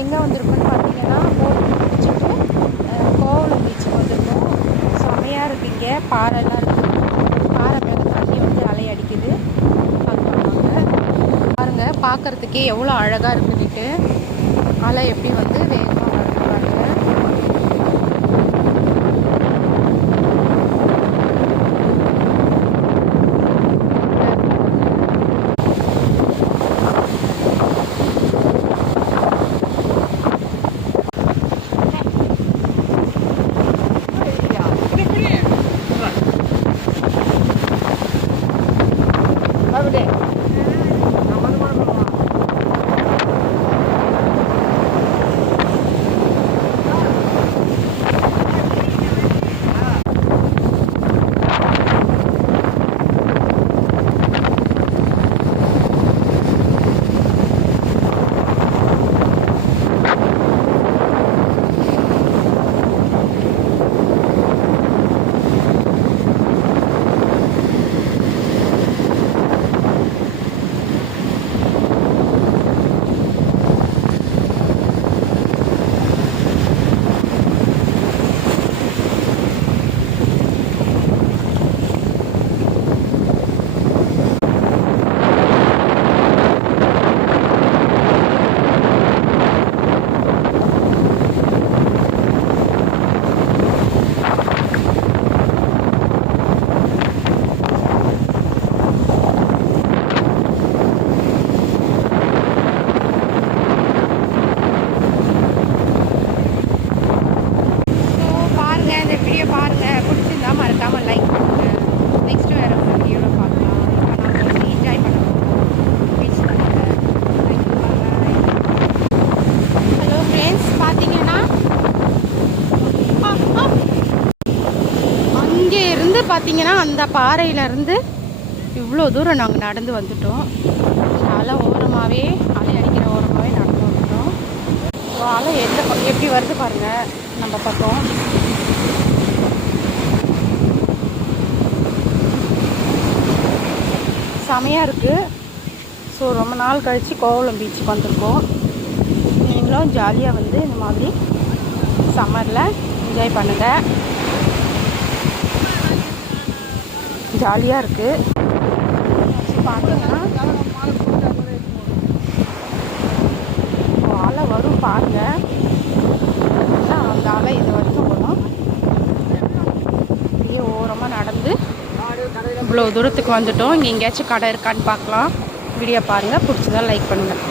எங்கே வந்திருக்கோன்னு பார்த்தீங்கன்னா போட் முடிச்சுட்டு கோவளம் பீச்சுக்கு வந்திருக்கோம். செமையாக இருக்குது. இங்கே பாறைலாம் இருக்குது. பாறை மேலே தண்ணி வந்து அலை அடிக்குது. பார்க்குறாங்க பாருங்கள், பார்க்குறதுக்கே எவ்வளோ அழகாக இருக்குதுட்டு. அலை எப்படி வந்து வேகமாக வருது பாருங்கள். பாருங்கள், பிடிச்சிருந்தா மறக்காமல் லைக் பண்ணுங்கள். நெக்ஸ்ட்டு வேறு ஒரு வீடியோவில் பார்க்கலாம். இப்போ நாங்கள் வந்து என்ஜாய் பண்ண போகிறோம் பீச் தண்ணியில். ஹலோ ஃப்ரெண்ட்ஸ், பார்த்தீங்கன்னா அங்கே இருந்து பார்த்தீங்கன்னா அந்த பாறையிலேருந்து இவ்வளோ தூரம் நாங்கள் நடந்து வந்துட்டோம். அலை ஓரமாகவே, அலை அடிக்கிற ஓரமாகவே நடந்து வந்துட்டோம். அலை எப்படி வருது பாருங்கள் நம்ம பக்கம். செமையாக இருக்குது. ஸோ ரொம்ப நாள் கழித்து கோவளம் பீச்சுக்கு வந்திருக்கோம். நீங்களும் ஜாலியாக வந்து இந்த மாதிரி சம்மரில் என்ஜாய் பண்ணுங்கள். ஜாலியாக இருக்குது. பார்த்தீங்கன்னா அலை வரும் பாருங்கள். அந்த அலை இது வரைக்கும் வரும். அப்படியே ஓரமாக நடந்து இவ்வளோ தூரத்துக்கு வந்துட்டோம். இங்கே எங்கேயாச்சும் கடை இருக்கான்னு பார்க்கலாம். வீடியோ பாருங்கள், பிடிச்சதா லைக் பண்ணுங்கள்.